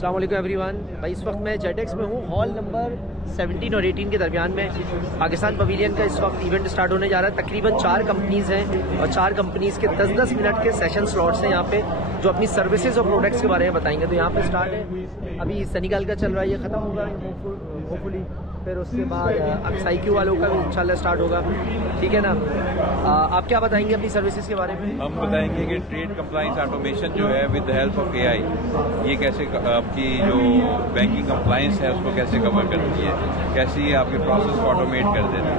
अस्सलाम वालेकुम एवरीवन। भाई इस वक्त मैं GITEX में हूँ, हॉल नंबर 17 और 18 के दरमियान में। पाकिस्तान पवेलियन का इस वक्त इवेंट स्टार्ट होने जा रहा है। तकरीबन 4 कंपनीज़ हैं और 4 कंपनीज़ के 10-10 मिनट के सेशन स्लॉट्स हैं यहाँ पे, जो अपनी सर्विसेज और प्रोडक्ट्स के बारे में बताएंगे। तो यहाँ पे स्टार्ट है, अभी सेनेगल का चल रहा है, ये ख़त्म होगा होपफुली, फिर उसके बाद XIQ वालों का भी इंशाल्लाह स्टार्ट होगा, ठीक है ना। आप क्या बताएंगे अपनी सर्विसेज के बारे में? हम बताएंगे कि ट्रेड कंप्लाइंस ऑटोमेशन जो है with the help of AI, ये कैसे आपकी जो बैंकिंग कंप्लाइंस है उसको कैसे कवर करती है, कैसे ये आपके प्रोसेस को ऑटोमेट कर देती है।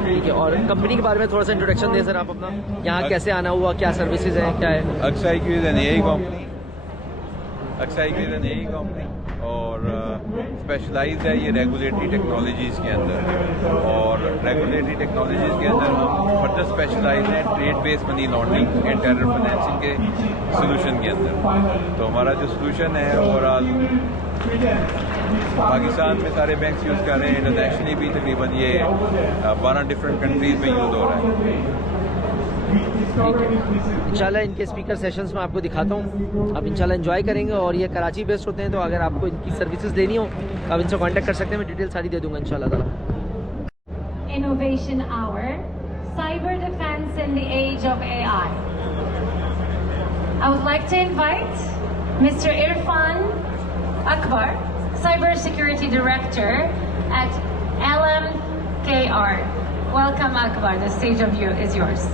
ठीक है, और कंपनी के बारे में थोड़ा सा इंट्रोडक्शन दें सर आप अपना, यहाँ कैसे आना हुआ, क्या सर्विसेज है, क्या है? XIQ is an AI company, XIQ is an AI company और स्पेशलाइज है ये रेगुलेटरी टेक्नोलॉजीज़ के अंदर, और रेगुलेटरी टेक्नोलॉजीज़ के अंदर हम फर्दर स्पेशलाइज हैं trade based money laundering and terror financing के सोल्यूशन के अंदर। तो हमारा जो सोल्यूशन है ओवरऑल पाकिस्तान में सारे बैंक्स यूज़ कर रहे हैं, इंटरनेशनली भी तकरीबन ये 12 डिफरेंट कंट्रीज़ में यूज़ हो रहा है। इंशाल्लाह इनके स्पीकर सेशंस में आपको दिखाता हूँ, आप इंशाल्लाह एंजॉय करेंगे। और ये कराची बेस्ड होते हैं, तो अगर आपको इनकी सर्विसेज लेनी हो तो आप इनसे कांटेक्ट कर सकते हैं, मैं डिटेल सारी दे दूंगा इंशाल्लाह ताला। Innovation Hour, Cyber Defense in the Age of AI. I would like to invite Mr. Irfan Akbar, Cyber Security Director at LMKR. Welcome Akbar, the stage of you is yours.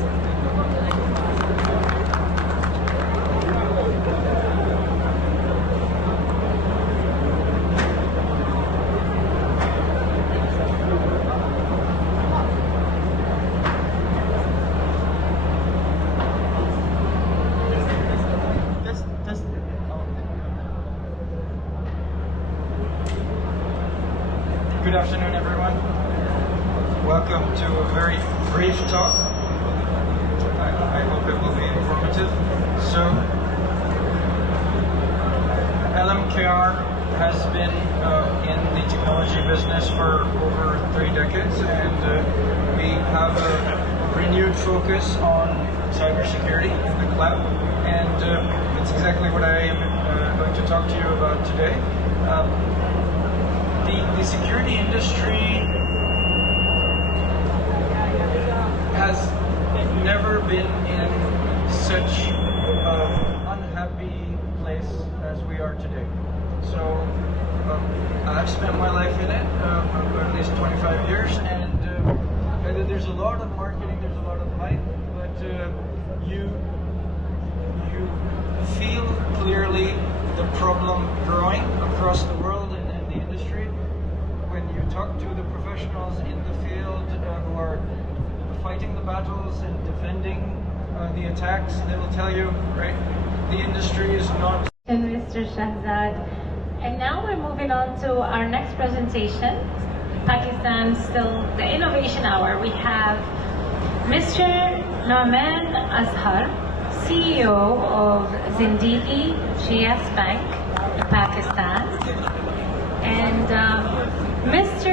Good afternoon, everyone. Welcome to a very brief talk. I hope it will be informative. So, LMKR has been in the technology business for over 3 decades, and we have a renewed focus on cybersecurity in the cloud, and it's exactly what I am going to talk to you about today. The security industry has never been in such an unhappy place as we are today. So I've spent my life in it, at least 25 years, and there's a lot of marketing, there's a lot of hype, but you feel clearly the problem growing across the world and the industry. When you talk to the professionals in the field who are fighting the battles and defending the attacks, they will tell you, right, the industry is not. And Mr. Shahzad. And now we're moving on to our next presentation. Pakistan still the Innovation Hour. We have Mr. Norman Azhar, CEO of Zindagi GS Bank, Pakistan. And Mr.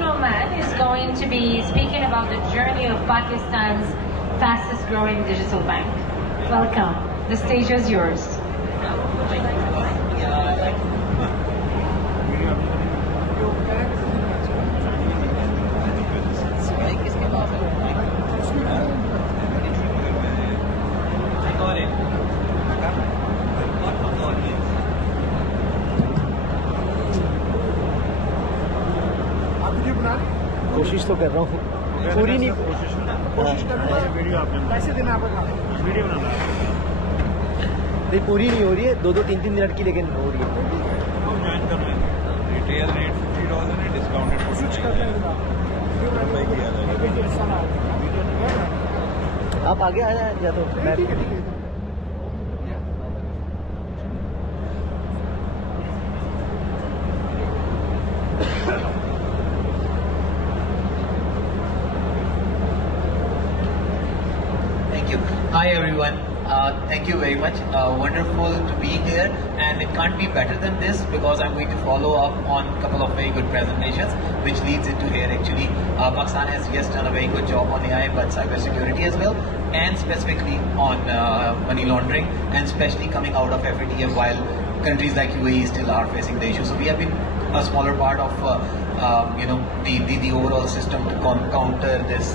Noman is going to be speaking about the journey of Pakistan's fastest growing digital bank. Welcome. The stage is yours. कोशिश तो कर रहा हूँ, पूरी नहीं, कोशिश करना है। वीडियो आपने कैसे देना आपका वीडियो बनाना नहीं, पूरी नहीं हो रही है, 2-2, 3-3 मिनट की, लेकिन हो रही है। ज्वाइन कर लें, रिटेल रेट $50 है, डिस्काउंटेड कुछ कर लेंगे आप आगे आ जाए या तो मैं Thank you. Hi everyone. Thank you very much. Wonderful to be here, and it can't be better than this because I'm going to follow up on a couple of very good presentations, which leads into here actually. Pakistan has just done a very good job on AI, but cybersecurity as well, and specifically on money laundering, and especially coming out of FATF while countries like UAE still are facing the issue. So we have been a smaller part of the overall system to counter this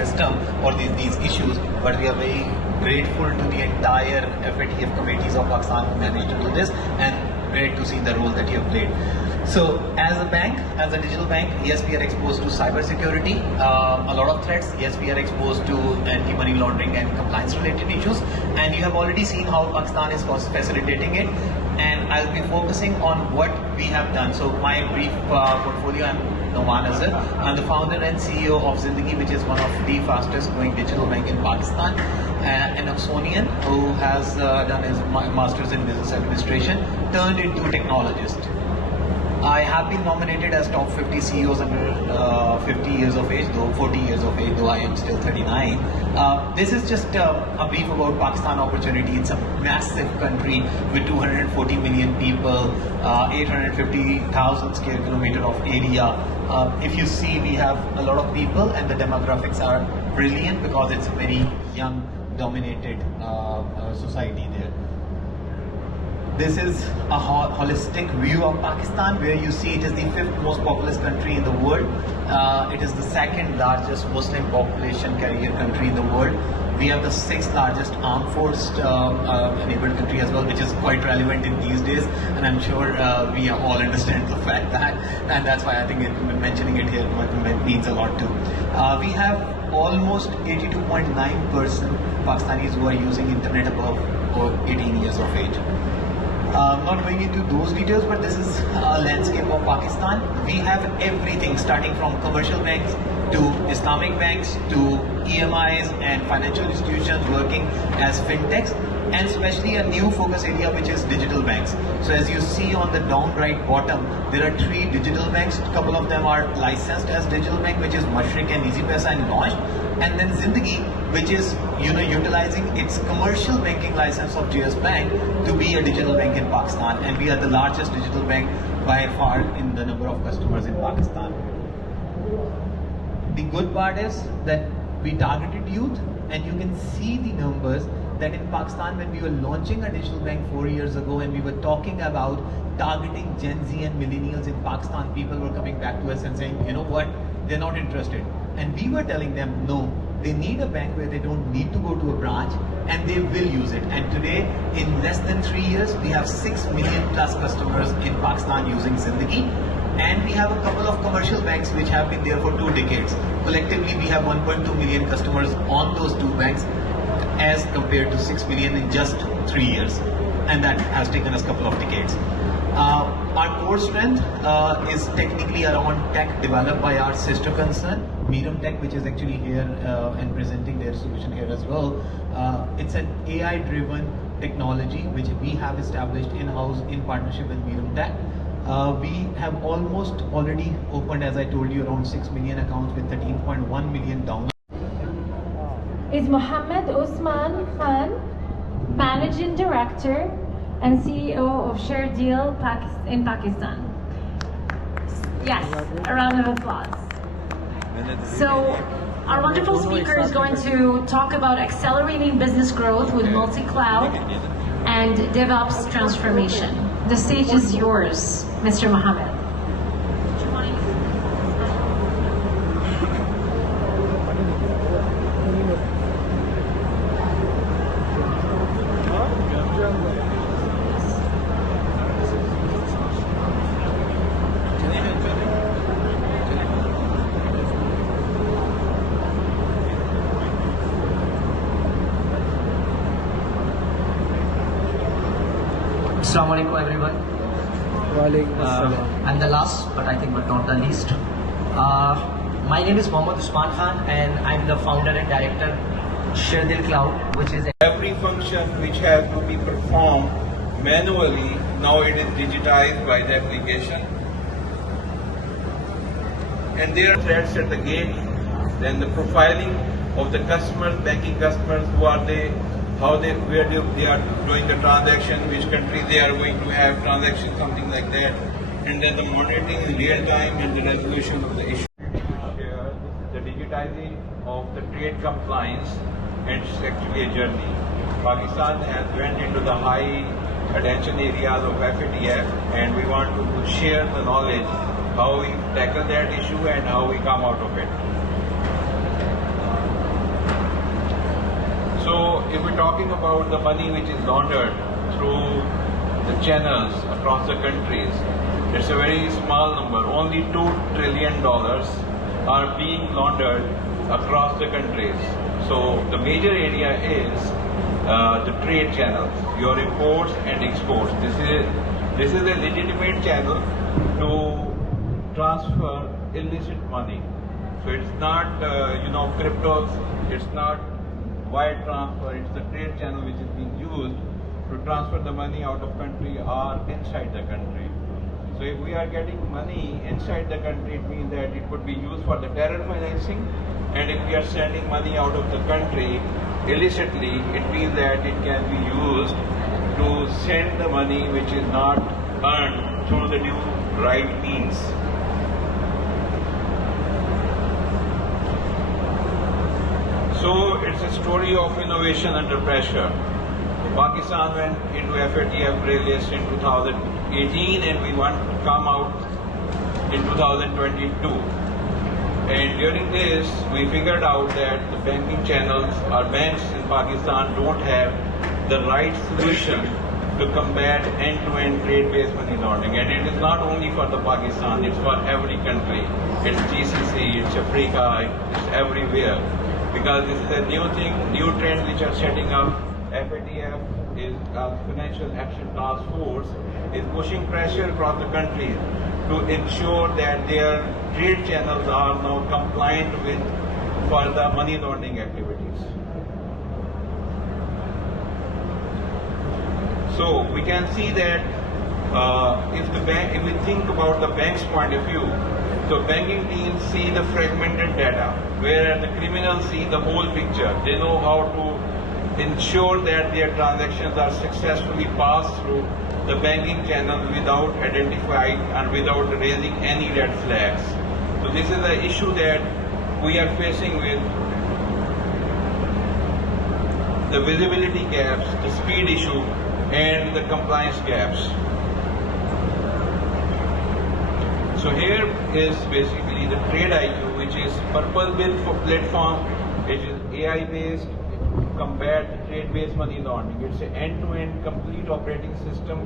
system or these issues. But we are very grateful to the entire FATF committees of Pakistan who managed to do this, and great to see the role that you have played. So as a bank, as a digital bank, yes, we are exposed to cyber security, a lot of threats. Yes, we are exposed to anti-money laundering and compliance related issues. And you have already seen how Pakistan is facilitating it. And I'll be focusing on what we have done. So my brief portfolio, I'm Noman Azhar. I'm the founder and CEO of Zindagi, which is one of the fastest growing digital bank in Pakistan. An Oxonian who has done his master's in business administration, turned into technologist. I have been nominated as top 50 CEOs under 50 years of age, though 40 years of age, though I am still 39. This is just a brief about Pakistan opportunity. It's a massive country with 240 million people, 850,000 square kilometer of area. If you see, we have a lot of people, and the demographics are brilliant because it's a very young, dominated society there. This is a holistic view of Pakistan, where you see it is the 5th most populous country in the world. It is the 2nd largest Muslim population carrier country in the world. We have the 6th largest armed force enabled country as well, which is quite relevant in these days, and I'm sure we all understand the fact that, and that's why I think mentioning it here means a lot too. We have almost 82.9% Pakistanis who are using internet above 18 years of age. Not going into those details, but this is a landscape of Pakistan. We have everything starting from commercial banks to Islamic banks to EMIs and financial institutions working as fintechs, and especially a new focus area which is digital banks. So as you see on the down right bottom, there are 3 digital banks. A couple of them are licensed as digital bank, which is Mashriq and EasyPaisa, and launched. And then Zindagi, which is utilizing its commercial banking license of GS Bank to be a digital bank in Pakistan, and we are the largest digital bank by far in the number of customers in Pakistan. The good part is that we targeted youth, and you can see the numbers that in Pakistan, when we were launching a digital bank 4 years ago, and we were talking about targeting Gen Z and millennials in Pakistan, people were coming back to us and saying, you know what, they're not interested. And we were telling them, no, they need a bank where they don't need to go to a branch, and they will use it. And today, in less than 3 years, we have 6 million plus customers in Pakistan using Zindagi. And we have a couple of commercial banks which have been there for 2 decades. Collectively, we have 1.2 million customers on those 2 banks, as compared to 6 million in just 3 years. And that has taken us a couple of decades. Our core strength is technically around tech developed by our sister concern, Meerum Tech, which is actually here and presenting their solution here as well. It's an AI-driven technology which we have established in-house in partnership with Meerum Tech. We have almost already opened, as I told you, around 6 million accounts with 13.1 million downloads. Is Mohammed Usman Khan, Managing Director and CEO of Sherdil in Pakistan. Yes, a round of applause. So our wonderful speaker is going to talk about accelerating business growth with multi-cloud and DevOps transformation. The stage is yours, Mr. Mohammed. Assalamu alaikum everyone. I'm the last, but I think not the least. My name is Mohammed Usman Khan, and I'm the founder and director Sherdil Cloud, which is every function which has to be performed manually, now it is digitized by the application. And there are threats at the gate, then the profiling of the customers, banking customers, who are they, how they, where they are doing the transaction, which country they are going to have transaction, something like that. And then the monitoring in real time and the resolution of the issue. The digitizing of the trade compliance, and it's actually a journey. Pakistan has went into the high attention areas of FATF, and we want to share the knowledge how we tackle that issue and how we come out of it. So if we're talking about the money which is laundered through the channels across the countries, it's a very small number. Only $2 trillion are being laundered across the countries. So the major area is the trade channels, your imports and exports. This is a legitimate channel to transfer illicit money. So it's not cryptos, it's not wire transfer, it's the trade channel which is being used to transfer the money out of country or inside the country. So if we are getting money inside the country, it means that it could be used for the terror financing, and if we are sending money out of the country illicitly, it means that it can be used to send the money which is not earned through the new right means. So it's a story of innovation under pressure. Pakistan went into FATF grey list in 2018, and we want to come out in 2022. And during this, we figured out that the banking channels or banks in Pakistan don't have the right solution to combat end-to-end trade-based money laundering. And it is not only for the Pakistan, it's for every country. It's GCC, it's Africa, it's everywhere. Because this is a new thing, new trends which are setting up. FATF is Financial Action Task Force is pushing pressure across the country to ensure that their trade channels are now compliant with for the money laundering activities. So we can see that if we think about the bank's point of view, so banking teams see the fragmented data, whereas the criminals see the whole picture. They know how to ensure that their transactions are successfully passed through the banking channel without identifying and without raising any red flags. So this is the issue that we are facing with the visibility gaps, the speed issue, and the compliance gaps. So here is basically the Trade IQ, which is purpose-built for platform. It is AI-based to combat trade-based money laundering. It's an end-to-end complete operating system